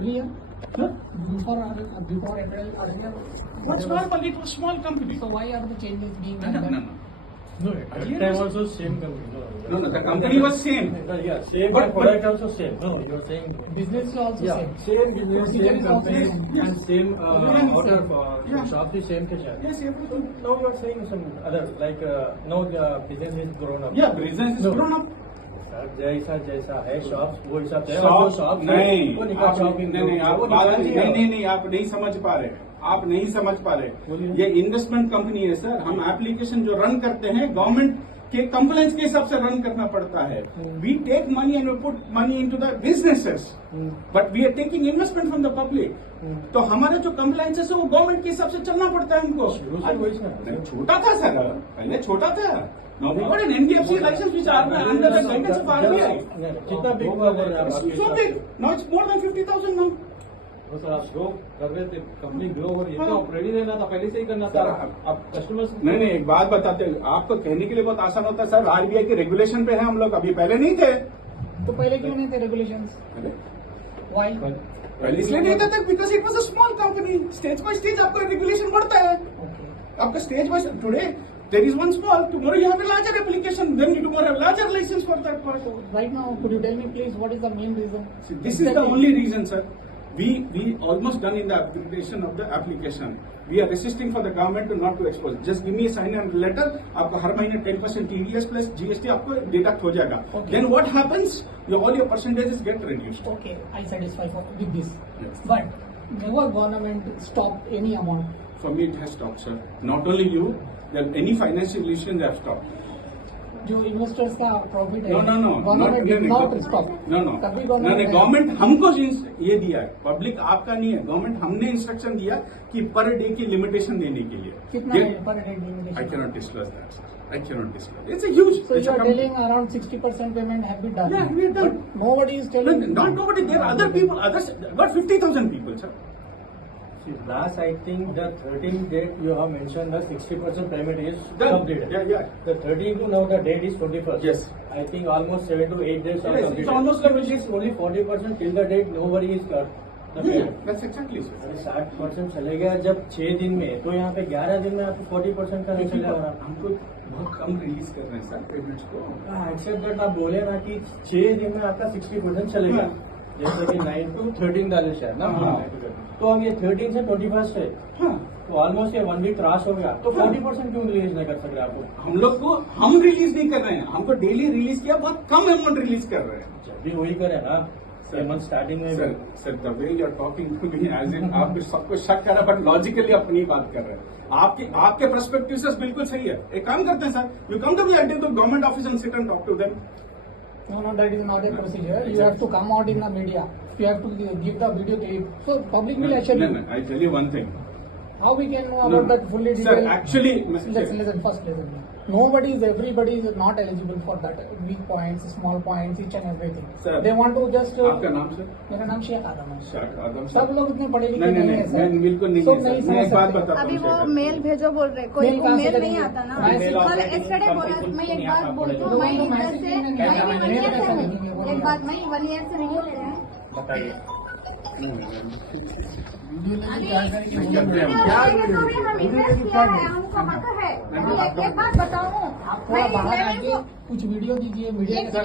earlier? Huh? Before April earlier? What's normal? It was small company. So why are the changes being No, no, done? no, no. No, at that time also same company. No, no, the company was same. Yeah, same, but product also same. No, you are saying. Business is also Yeah, same. same business, Procedure same is also company, same. and same Everything is order same. Yeah. shop is same के शायद. Yes, everything. Now you are saying some other like now the business is grown up. Yeah, business is No. grown up. Sir जैसा जैसा है शॉप वो हिसाब से शॉप नहीं, वो निकाल आप शॉपिंग नहीं आप बात नहीं आप नहीं समझ पा रहे, आप नहीं समझ पा रहे। ये इन्वेस्टमेंट कंपनी है सर, हम एप्लीकेशन जो रन करते हैं गवर्नमेंट के कंप्लेंट्स के हिसाब से रन करना पड़ता है। We take money and we put money into the businesses, but we are taking investment from the public. तो हमारे जो कंप्लायंसेस है वो गवर्नमेंट के हिसाब से चलना पड़ता है हमको। छोटा था सर, पहले छोटा था। Now we got an NBFC license which are under the guidance of RBI. कितना big हुआ है आप It's so big. Now it's more than 50,000 now. वो सर आप ग्रो कर रहे थे, कंपनी ग्रो हो रही है तो आप रेडी रहना था, पहले से ही करना था। आप कस्टमर्स नहीं एक बात बताते हैं आपको, कहने के लिए बहुत आसान होता है सर, आरबीआई के रेगुलेशन पे है हम लोग, अभी पहले नहीं थे। तो पहले क्यों नहीं थे रेगुलेशंस? Why? पहले इसलिए नहीं था because it was a small company. Stage by stage आपका रेगुलेशन बढ़ता है। Okay. आपका stage by today there is one small, tomorrow you have a larger application, then you tomorrow have larger license for that part. Right now, could you tell me please what is the main reason? See, this is the only reason, sir. We almost done in the application of the application. We are resisting for the government to not to expose. Just give me a sign and letter. आपको हर महीने 10% TDS plus GST आपको deduct हो जाएगा. Okay. Then what happens? All your percentages get reduced. Okay, I satisfy with this. Yes. But never government stop any amount. For me, it has stopped, sir. Not only you, there any financial institutions have stopped. जो इन्वेस्टर्स का प्रॉफिट है, No. Government did not stop. No. तभी गवर्नमेंट हमको ये दिया है, पब्लिक आपका नहीं है। गवर्नमेंट हमने इंस्ट्रक्शन दिया कि पर डे की लिमिटेशन देने के लिए। कितना है per day limitation? I cannot disclose that. I cannot disclose. It's a huge. So you are telling around 60% payment have been done. Yeah, we are done. But nobody is telling. Not nobody. There are other people. Others about 50,000 people, sir. See, last I think the 13th date you have mentioned the 60% payment is Done. completed. Yeah. The 13th to now the date is 21st. Yes. I think almost 7 to 8 days are Yes, completed. it's almost like which is only 40% till the date nobody is got the Yeah, payment. that's exactly so. अरे 60% चले गया जब 6 दिन में, तो यहाँ पे 11 दिन में आपको 40% का नहीं चलेगा। हमको बहुत कम रिलीज कर रहे हैं सर पेमेंट्स को। एक्सेप्ट दैट आप बोले ना कि 6 दिन में आपका 60% चलेगा, जैसे कि 9 to 13 डाले शायद ना। हाँ। तो अब ये 13 से 21 है, हाँ, तो ऑलमोस्ट ये 1 वीक क्रॉस हो गया, तो 40% क्यों रिलीज नहीं कर सक रहे आपको? हम लोग को हम रिलीज नहीं कर रहे हैं, हमको डेली रिलीज किया बहुत कम अमाउंट रिलीज कर रहे हैं। जब भी वही करे ना, ये मंथ स्टार्टिंग में sir the way you are talking to me as in आप सबको शक कर रहे हैं, बट लॉजिकली अपनी बात कर रहे हैं। आपके पर्सपेक्टिव से बिल्कुल सही है। एक काम करते हैं sir, you come to be at the government office and sit and talk to them. No, that is not a procedure. You have to come out in the media. You have to give the video clip. So public will actually. No, I tell you one thing. How we can know about that fully Sir, detailed? actually, Listen, first listen. Everybody is not eligible for that. Weak points, small points, each and everything. Sir, they want to just. आपका नाम सर? मेरा नाम शेख आदम है। शेख आदम सर। सब लोग इतने पढ़े लिखे नहीं है सर। नहीं, बिल्कुल नहीं सब है नहीं सर। मैं एक समझ बात सकते। बताता हूँ। अभी वो मेल भेजो बोल रहे, कोई मेल कहाँ से मेल नहीं करेंगे? आता ना। मेल कल एस्टरडे बोला, मैं एक बात बोलती हूँ, मैं इधर से मैं भी 1 ईयर से हूँ। एक बात, मैं 1 ईयर से नहीं ले रहे हैं। बताइए। वीडियो देखेंगे तो भी हम इन्वेस्ट किया है, हमको पता है। एक बात बताऊँ, आप थोड़ा बाहर आके कुछ वीडियो दीजिए मीडिया के साथ।